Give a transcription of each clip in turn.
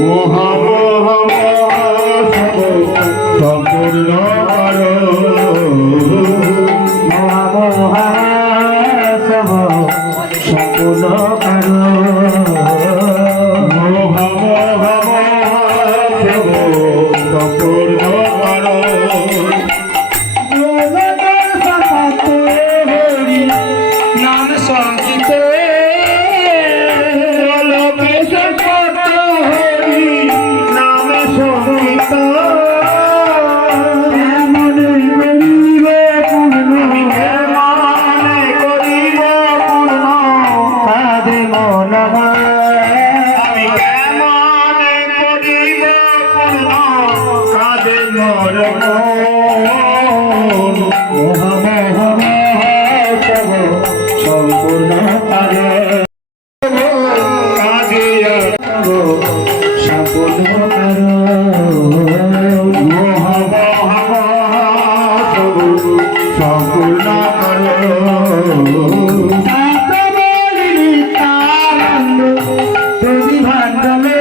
மோகம் সম্পূর্ণ কর মহা মহা সম্পূর্ণ কর তুমি ভান্ডলে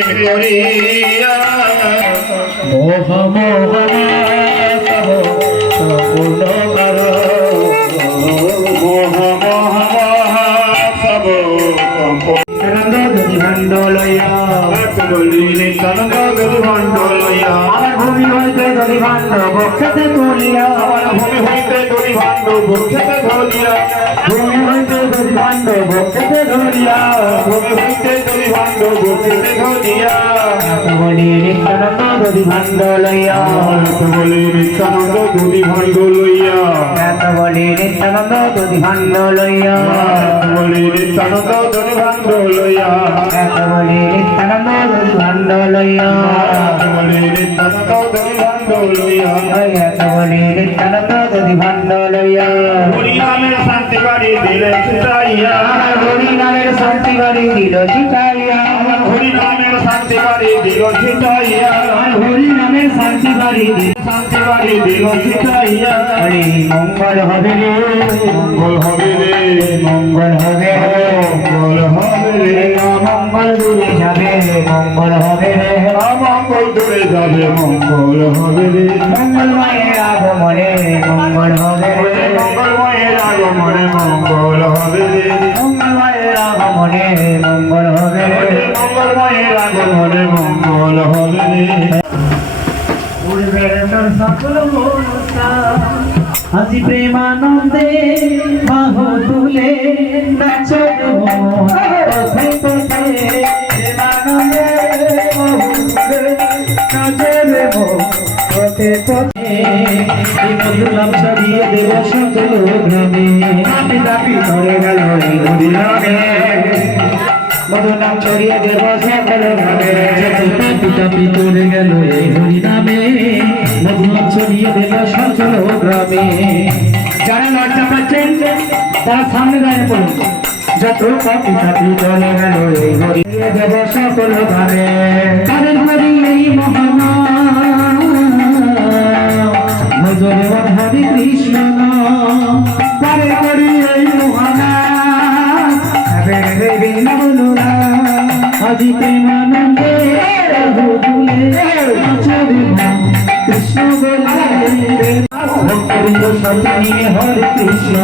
করিয়া। মোহ মোহ সম্পূর্ণ কর মোহ মোহ সব সম্পূর্ণ যদি ভাণ্ডলয়া বলি। যদি ভাণ্ড বক্ষতে তুলিয়া আমার ভূমি হইতে যদি ভাণ্ড বক্ষতে ধরিয়া। ভূমি হইতে যদি ভাণ্ড বক্ষতে ধরিয়া। ভূমি হইতে যদি ভাণ্ড বক্ষতে ধরিয়া। বলি নিত্যানন্দ যদি ভাণ্ড লইয়া বলি নিত্যানন্দ যদি ভাণ্ড লইয়া বলি নিত্যানন্দ যদি ভাণ্ড লইয়া বলি নিত্যানন্দ যদি ভাণ্ড লইয়া বলি নিত্যানন্দ যদি ভাণ্ড লইয়া বলি নিত্যানন্দ যদি ভাণ্ড লইয়া এত বলি নিত্যানন্দ যদি ভাণ্ড লইয়া হরি নামের শান্তি বাড়ি দিলে ছিটাইয়া হরি নামের শান্তি বাড়ি দিল ছিটাইয়া হরি নামের শান্তি বাড়ি দিল ছিটাইয়া হরি নামের শান্তি বাড়ি দিল শান্তি বাড়ি দিল ছিটাইয়া হরি মঙ্গল হবে রে মঙ্গল হবে রে মঙ্গল হবে মঙ্গল হবে রে মঙ্গল যাবে মঙ্গল হবে রে মঙ্গল দূরে যাবে মঙ্গল হবে রে। মঙ্গল মায়ের আগমনে মঙ্গল হবে রে। মঙ্গল মায়ের আগমনে মঙ্গল হবে রে। মঙ্গল মায়ের আগমনে মঙ্গল হবে রে। মঙ্গল মায়ের আগমনে মঙ্গল হবে রে। পূর্বের তোর সকল মনসা আজি প্রেমানন্দে বাহু তুলে নাচো পথে প্রেমানন্দে বাহু তুলে নাচে রে মো পথে পথে এই মধুরাম ছড়িয়ে দেব সকল গ্রামে। নাপি নাপি করে গেল এই হরিনামে দেব দেব যত পাপি পাপি চলে গেল এই হরি। দেব সকল ধারে কারণ হরি এই মহানা? নজরে হরি কৃষ্ণ কারে হরি এই মহানা। রে নমনুরা আজি প্রেমানন্দে প্রভু তুলে কৃষ্ণ বলে হরে কৃষ্ণ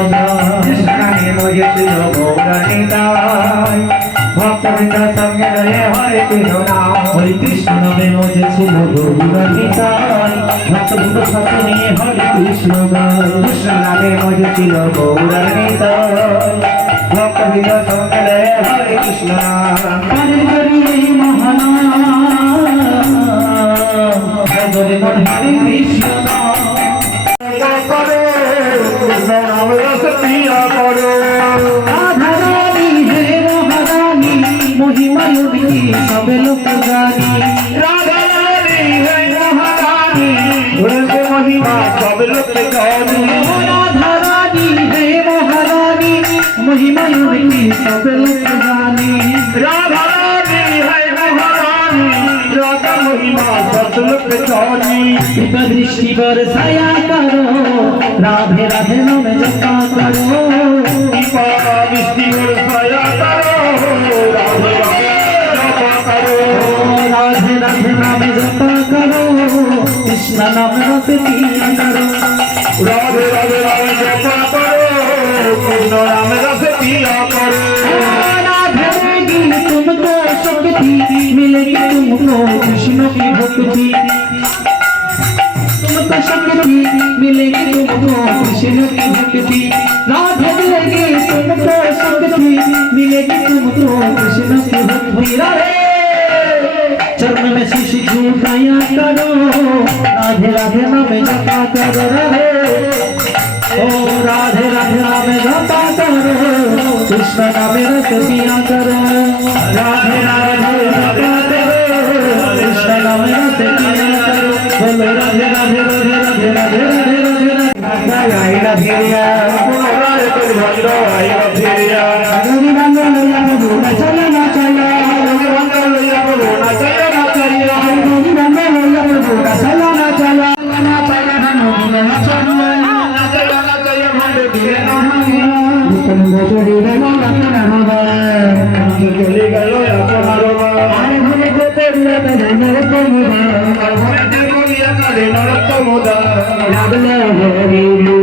ভক্তবৃন্দ সঙ্গে লয়ে হরে কৃষ্ণ হরে কৃষ্ণ নামে মজে ছিল গৌরীতা ভক্তবৃন্দ সঙ্গে নিয়ে হরে কৃষ্ণ কৃষ্ণ নামে মজে ছিল গৌরান্বিত ভক্তবৃন্দ সঙ্গে লয়ে হরে কৃষ্ণ হরে কৃষ্ণ মহিমায়ুতি সবে লোক জানি রাধারানী হে মহারানী হে মহিমা সবে লোক জানি রাধারানী হে মহারানী মহিমায়ুতি সবে লোক জানি রাধারানী হে মহারানী রাধা মহিমা সবে লোক জানি কৃপা দৃষ্টি বরসায়া করো রাধে রাধে নাম জপা করো কৃপা দৃষ্টি বরসায়া করো নাম রস পিয়া করো রাধে রাধে নাম জপা করো কৃষ্ণ নাম রস পিয়া করো राधे तुमको शक्ति मिलेगी तुमको कृष्ण की भक्ति तुमको शक्ति मिलेगी तुमको कृष्ण की भक्ति राधे मिलेगी तुमको शक्ति मिलेगी तुमको कृष्ण की भक्ति राधे राधे राधे नाम जपा करो राधे ओ राधे राधे नाम जपा करो कृष्ण नाम रस पिया करो राधे राधे जपा करो कृष्ण नाम रस पिया करो बोलो राधे राधे राधे राधे राधे राधे राधे राधे आई राधे या पुनराय तुम भद्र आई राधे నడతముదా నడుల హరిలు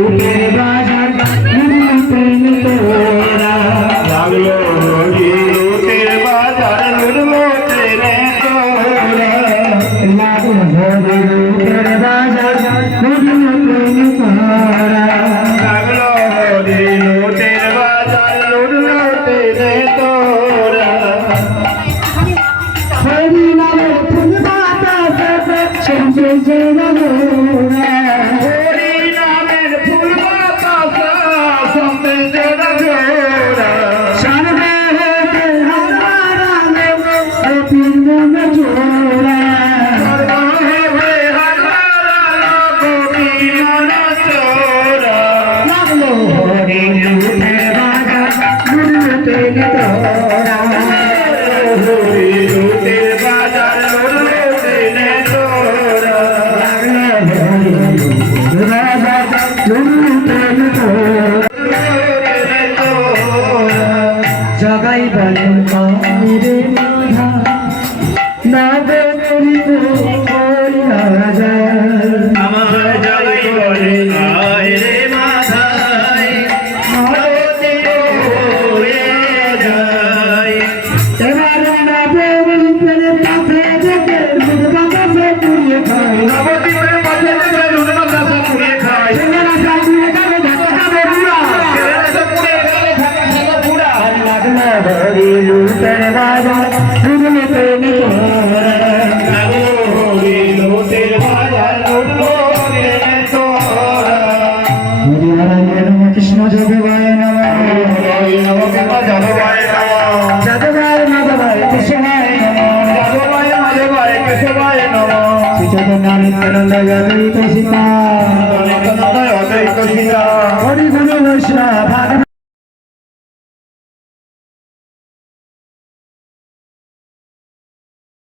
Thank you.